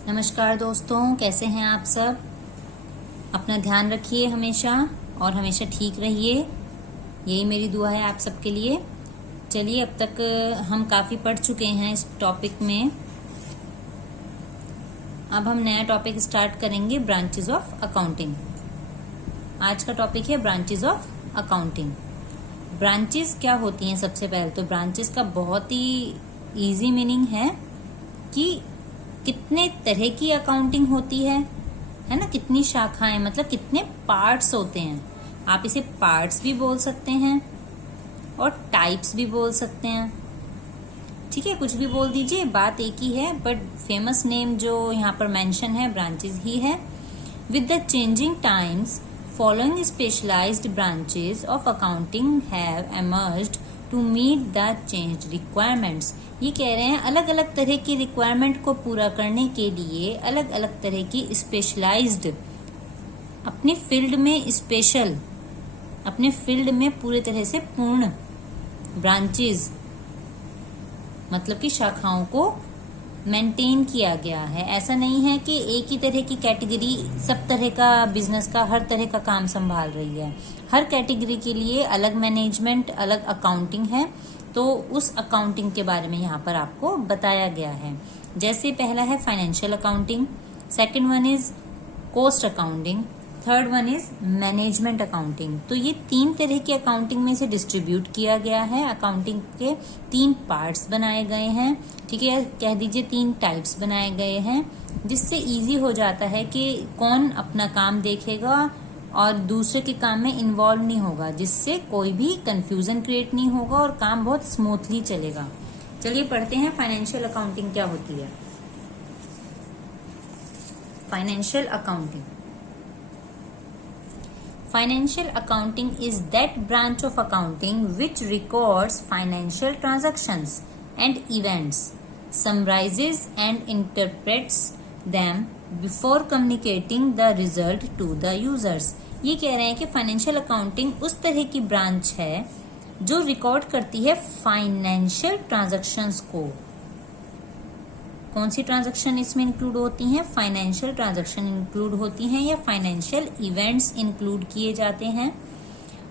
नमस्कार दोस्तों, कैसे हैं आप सब। अपना ध्यान रखिए हमेशा और हमेशा ठीक रहिए, यही मेरी दुआ है आप सबके लिए। चलिए, अब तक हम काफ़ी पढ़ चुके हैं इस टॉपिक में। अब हम नया टॉपिक स्टार्ट करेंगे, ब्रांचेस ऑफ अकाउंटिंग। आज का टॉपिक है ब्रांचेस ऑफ अकाउंटिंग। ब्रांचेस क्या होती हैं? सबसे पहले तो ब्रांचेस का बहुत ही इजी मीनिंग है कि कितने तरह की अकाउंटिंग होती है ना, कितनी शाखाएं, मतलब कितने पार्ट्स होते हैं। आप इसे पार्ट्स भी बोल सकते हैं और टाइप्स भी बोल सकते हैं। ठीक है, कुछ भी बोल दीजिए, बात एक ही है, बट फेमस नेम जो यहाँ पर मेंशन है ब्रांचेस ही है। With the changing times following specialised branches of accounting have emerged to meet the change requirements. ये कह रहे हैं अलग अलग तरह की रिक्वायरमेंट को पूरा करने के लिए अलग अलग तरह की स्पेशलाइज्ड, अपनी फील्ड में स्पेशल, अपने फील्ड में पूरे तरह से पूर्ण ब्रांचेस, मतलब कि शाखाओं को मेंटेन किया गया है। ऐसा नहीं है कि एक ही तरह की कैटेगरी सब तरह का बिजनेस का, हर तरह का काम संभाल रही है। हर कैटेगरी के लिए अलग मैनेजमेंट, अलग अकाउंटिंग है, तो उस अकाउंटिंग के बारे में यहाँ पर आपको बताया गया है। जैसे पहला है financial accounting, second one is cost accounting, third one is management accounting. तो ये तीन तरह की अकाउंटिंग में से डिस्ट्रीब्यूट किया गया है। अकाउंटिंग के तीन पार्ट्स बनाए गए हैं, ठीक है, कह दीजिए तीन टाइप्स बनाए गए हैं, जिससे इजी हो जाता है कि कौन अपना काम देखेगा और दूसरे के काम में इन्वॉल्व नहीं होगा, जिससे कोई भी कंफ्यूजन क्रिएट नहीं होगा और काम बहुत स्मूथली चलेगा। चलिए पढ़ते हैं फाइनेंशियल अकाउंटिंग क्या होती है। Financial accounting, Financial accounting is that branch of accounting which records financial transactions and events, summarizes and interprets them before communicating the result to the users। ये कह रहे हैं कि फाइनेंशियल अकाउंटिंग उस तरह की ब्रांच है जो रिकॉर्ड करती है फाइनेंशियल ट्रांजैक्शंस को। कौन सी ट्रांजैक्शन इसमें इंक्लूड होती हैं? फाइनेंशियल ट्रांजैक्शन इंक्लूड होती हैं या फाइनेंशियल इवेंट्स इंक्लूड किए जाते हैं,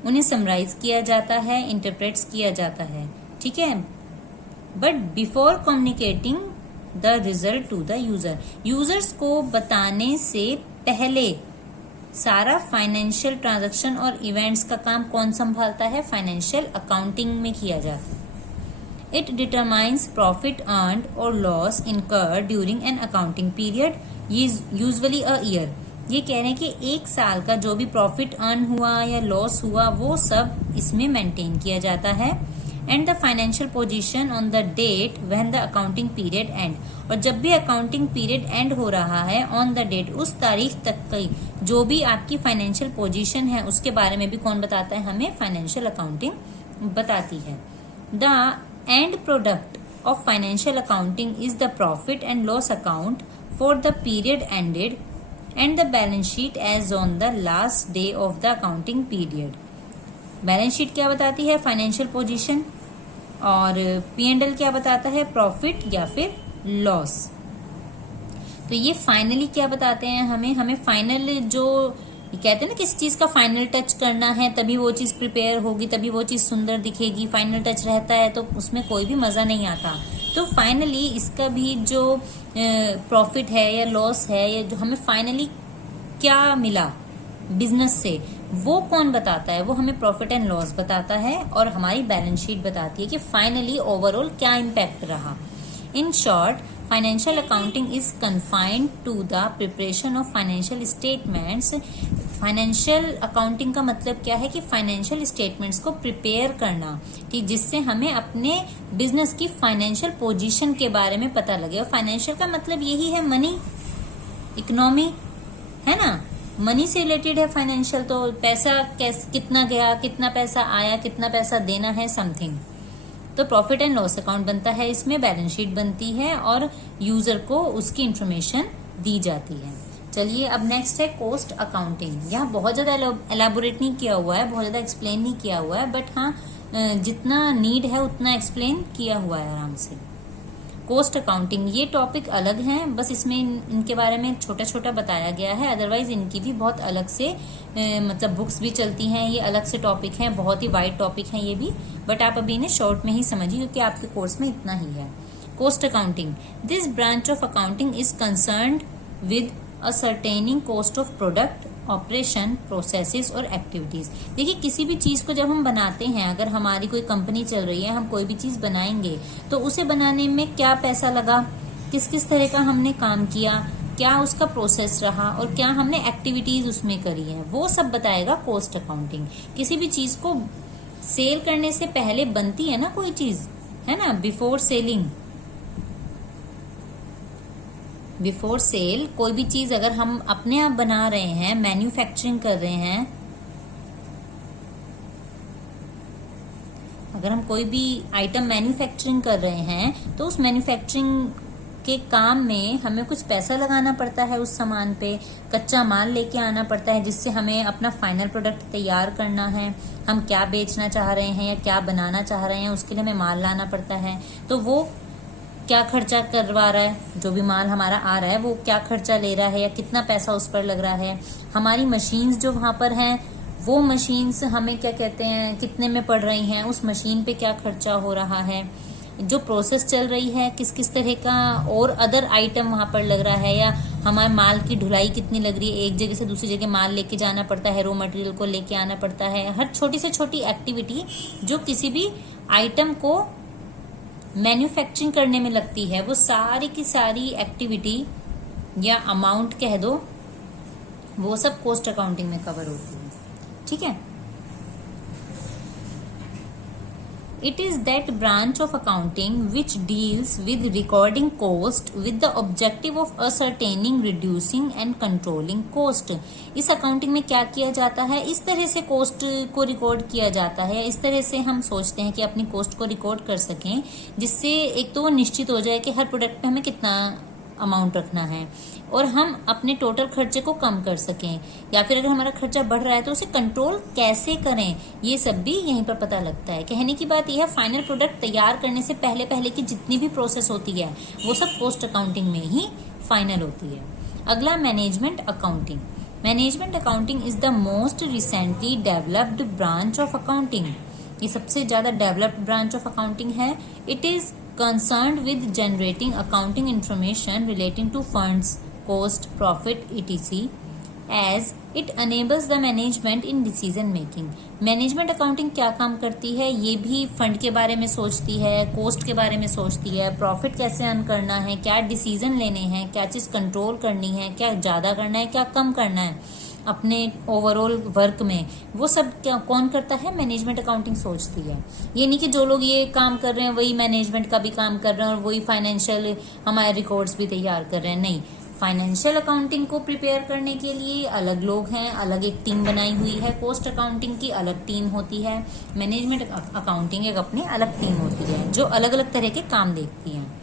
उन्हें समराइज किया जाता है, इंटरप्रेट्स किया जाता है, ठीक है। But before communicating the result to the user, users को बताने से पहले सारा फाइनेंशियल ट्रांजैक्शन और इवेंट्स का काम कौन संभालता है? फाइनेंशियल अकाउंटिंग में किया जाता है। It determines profit earned or loss incurred during an accounting period, usually a year। ये कह रहे हैं कि एक साल का जो भी प्रॉफिट अर्न हुआ या लॉस हुआ वो सब इसमें मेंटेन किया जाता है। And the financial position on the date when the accounting period end, और जब भी अकाउंटिंग पीरियड एंड हो रहा है, ऑन द डेट, उस तारीख तक की जो भी आपकी फाइनेंशियल पोजीशन है उसके बारे में भी कौन बताता है? हमें फाइनेंशियल अकाउंटिंग बताती है। The end product of financial accounting is the profit and loss account for the period ended and the balance sheet as on the last day of the accounting period। Balance sheet क्या बताती है? Financial position. और P&L क्या बताता है? Profit या फिर loss. तो ये फाइनली क्या बताते हैं हमें फाइनल जो कहते हैं ना, किसी चीज का फाइनल टच करना है तभी वो चीज प्रिपेयर होगी, तभी वो चीज सुंदर दिखेगी। फाइनल टच रहता है तो उसमें कोई भी मजा नहीं आता। तो फाइनली इसका भी जो प्रॉफिट है या लॉस है, या जो हमें फाइनली क्या मिला बिजनेस से, वो कौन बताता है? वो हमें प्रॉफिट एंड लॉस बताता है और हमारी बैलेंस शीट बताती है कि फाइनली ओवरऑल क्या इम्पैक्ट रहा। In short, financial accounting is confined to the preparation of financial statements. Financial accounting का मतलब क्या है? कि फाइनेंशियल स्टेटमेंट्स को प्रिपेयर करना, कि जिससे हमें अपने बिजनेस की फाइनेंशियल पोजीशन के बारे में पता लगे। और फाइनेंशियल का मतलब यही है मनी, इकोनॉमी, है ना, मनी से रिलेटेड है फाइनेंशियल। तो पैसा कितना गया, कितना पैसा आया, कितना पैसा देना है, समथिंग। तो प्रॉफिट एंड लॉस अकाउंट बनता है, इसमें बैलेंस शीट बनती है और यूजर को उसकी इंफॉर्मेशन दी जाती है। चलिए अब नेक्स्ट है कॉस्ट अकाउंटिंग। यहाँ बहुत ज्यादा एलैबोरेट नहीं किया हुआ है, बहुत ज्यादा एक्सप्लेन नहीं किया हुआ है, बट हाँ जितना नीड है उतना एक्सप्लेन किया हुआ है आराम से। कॉस्ट अकाउंटिंग, ये टॉपिक अलग हैं, बस इसमें इनके बारे में छोटा छोटा बताया गया है। अदरवाइज इनकी भी बहुत अलग से मतलब बुक्स भी चलती हैं, ये अलग से टॉपिक हैं, बहुत ही वाइड टॉपिक हैं ये भी, बट आप अभी इन्हें शॉर्ट में ही समझिए क्योंकि आपके कोर्स में इतना ही है। Cost accounting, this branch of accounting is concerned with ascertaining cost of product, operation, processes और एक्टिविटीज। देखिए किसी भी चीज को जब हम बनाते हैं, अगर हमारी कोई कंपनी चल रही है, हम कोई भी चीज बनाएंगे तो उसे बनाने में क्या पैसा लगा, किस किस तरह का हमने काम किया, क्या उसका प्रोसेस रहा और क्या हमने एक्टिविटीज उसमें करी है, वो सब बताएगा कॉस्ट अकाउंटिंग। किसी भी चीज को सेल करने से पहले बनती है ना कोई चीज, है ना, बिफोर सेल कोई भी चीज अगर हम अपने आप बना रहे हैं, मैन्युफैक्चरिंग कर रहे हैं, अगर हम कोई भी आइटम मैन्युफैक्चरिंग कर रहे हैं तो उस मैन्युफैक्चरिंग के काम में हमें कुछ पैसा लगाना पड़ता है, उस सामान पे कच्चा माल लेके आना पड़ता है जिससे हमें अपना फाइनल प्रोडक्ट तैयार करना है। हम क्या बेचना चाह रहे हैं या क्या बनाना चाह रहे हैं उसके लिए हमें माल लाना पड़ता है, तो वो क्या खर्चा करवा रहा है, जो भी माल हमारा आ रहा है वो क्या खर्चा ले रहा है या कितना पैसा उस पर लग रहा है। हमारी मशीन्स जो वहां पर हैं वो मशीन्स हमें क्या कहते हैं, कितने में पड़ रही हैं, उस मशीन पे क्या खर्चा हो रहा है, जो प्रोसेस चल रही है किस किस तरह का और अदर आइटम वहां पर लग रहा है, या हमारे माल की ढुलाई कितनी लग रही है, एक जगह से दूसरी जगह माल लेके जाना पड़ता है, रॉ मटेरियल को लेके आना पड़ता है। हर छोटी से छोटी एक्टिविटी जो किसी भी आइटम को मैन्युफैक्चरिंग करने में लगती है, वो सारी की सारी एक्टिविटी या अमाउंट कह दो, वो सब कॉस्ट अकाउंटिंग में कवर होती है। ठीक है, it is that branch of accounting which deals with recording cost with the objective of ascertaining, reducing and controlling cost। इस अकाउंटिंग में क्या किया जाता है, इस तरह से कॉस्ट को रिकॉर्ड किया जाता है, इस तरह से हम सोचते हैं कि अपनी कॉस्ट को रिकॉर्ड कर सकें जिससे एक तो वो निश्चित हो जाए कि हर प्रोडक्ट पे हमें कितना अमाउंट रखना है और हम अपने टोटल खर्चे को कम कर सकें, या फिर अगर हमारा खर्चा बढ़ रहा है तो उसे कंट्रोल कैसे करें, ये सब भी यहीं पर पता लगता है। कहने की बात यह है, फाइनल प्रोडक्ट तैयार करने से पहले पहले की जितनी भी प्रोसेस होती है वो सब कॉस्ट अकाउंटिंग में ही फाइनल होती है। अगला management accounting. Management accounting is the most recently developed branch of accounting. ये सबसे ज्यादा डेवलप्ड ब्रांच ऑफ अकाउंटिंग है। It is concerned with generating accounting information relating to funds, cost, profit, etc. as it enables the management in decision making। Management accounting क्या काम करती है, ये भी फंड के बारे में सोचती है, कॉस्ट के बारे में सोचती है, प्रॉफिट कैसे अर्न करना है, क्या डिसीजन लेने हैं, क्या चीज कंट्रोल करनी है, क्या ज्यादा करना है, क्या कम करना है अपने ओवरऑल वर्क में, वो सब क्या कौन करता है, मैनेजमेंट अकाउंटिंग सोचती है। ये नहीं कि जो लोग ये काम कर रहे हैं वही मैनेजमेंट का भी काम कर रहे हैं और वही फाइनेंशियल हमारे रिकॉर्ड्स भी तैयार कर रहे हैं, नहीं। फाइनेंशियल अकाउंटिंग को प्रिपेयर करने के लिए अलग लोग हैं, अलग एक टीम बनाई हुई है। कॉस्ट अकाउंटिंग की अलग टीम होती है, मैनेजमेंट अकाउंटिंग एक अपनी अलग टीम होती है जो अलग अलग तरह के काम देखती है।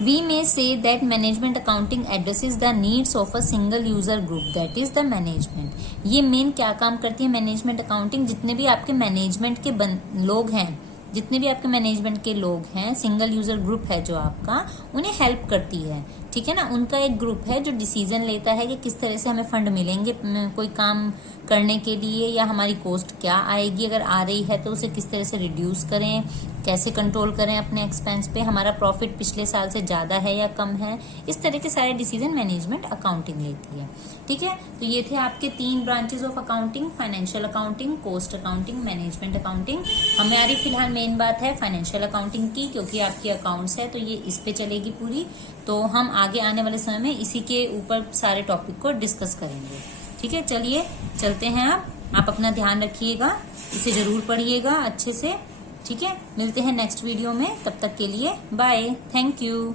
We may say that management accounting addresses the needs of a single user group, that is the management। ये मेन क्या काम करती है मैनेजमेंट अकाउंटिंग, जितने भी आपके मैनेजमेंट के लोग हैं, जितने भी आपके मैनेजमेंट के लोग हैं, सिंगल यूजर ग्रुप है जो आपका, उन्हें हेल्प करती है। ठीक है ना, उनका एक ग्रुप है जो डिसीजन लेता है कि किस तरह से हमें फंड मिलेंगे कोई काम करने के लिए, या हमारी कॉस्ट क्या आएगी, अगर आ रही है तो उसे किस तरह से रिड्यूस करें, कैसे कंट्रोल करें अपने एक्सपेंस पे, हमारा प्रॉफिट पिछले साल से ज्यादा है या कम है, इस तरह के सारे डिसीजन मैनेजमेंट अकाउंटिंग लेती है। ठीक है, तो ये थे आपके 3 branches of accounting, financial accounting, cost accounting, management accounting. हमारी फिलहाल मेन बात है फाइनेंशियल अकाउंटिंग की, क्योंकि आपकी अकाउंट्स है तो ये इस पे चलेगी पूरी, तो हम आगे आने वाले समय में इसी के ऊपर सारे टॉपिक को डिस्कस करेंगे। ठीक है, चलिए चलते हैं। आप अपना ध्यान रखिएगा, इसे जरूर पढ़िएगा अच्छे से। ठीक है, मिलते हैं नेक्स्ट वीडियो में, तब तक के लिए बाय, थैंक यू।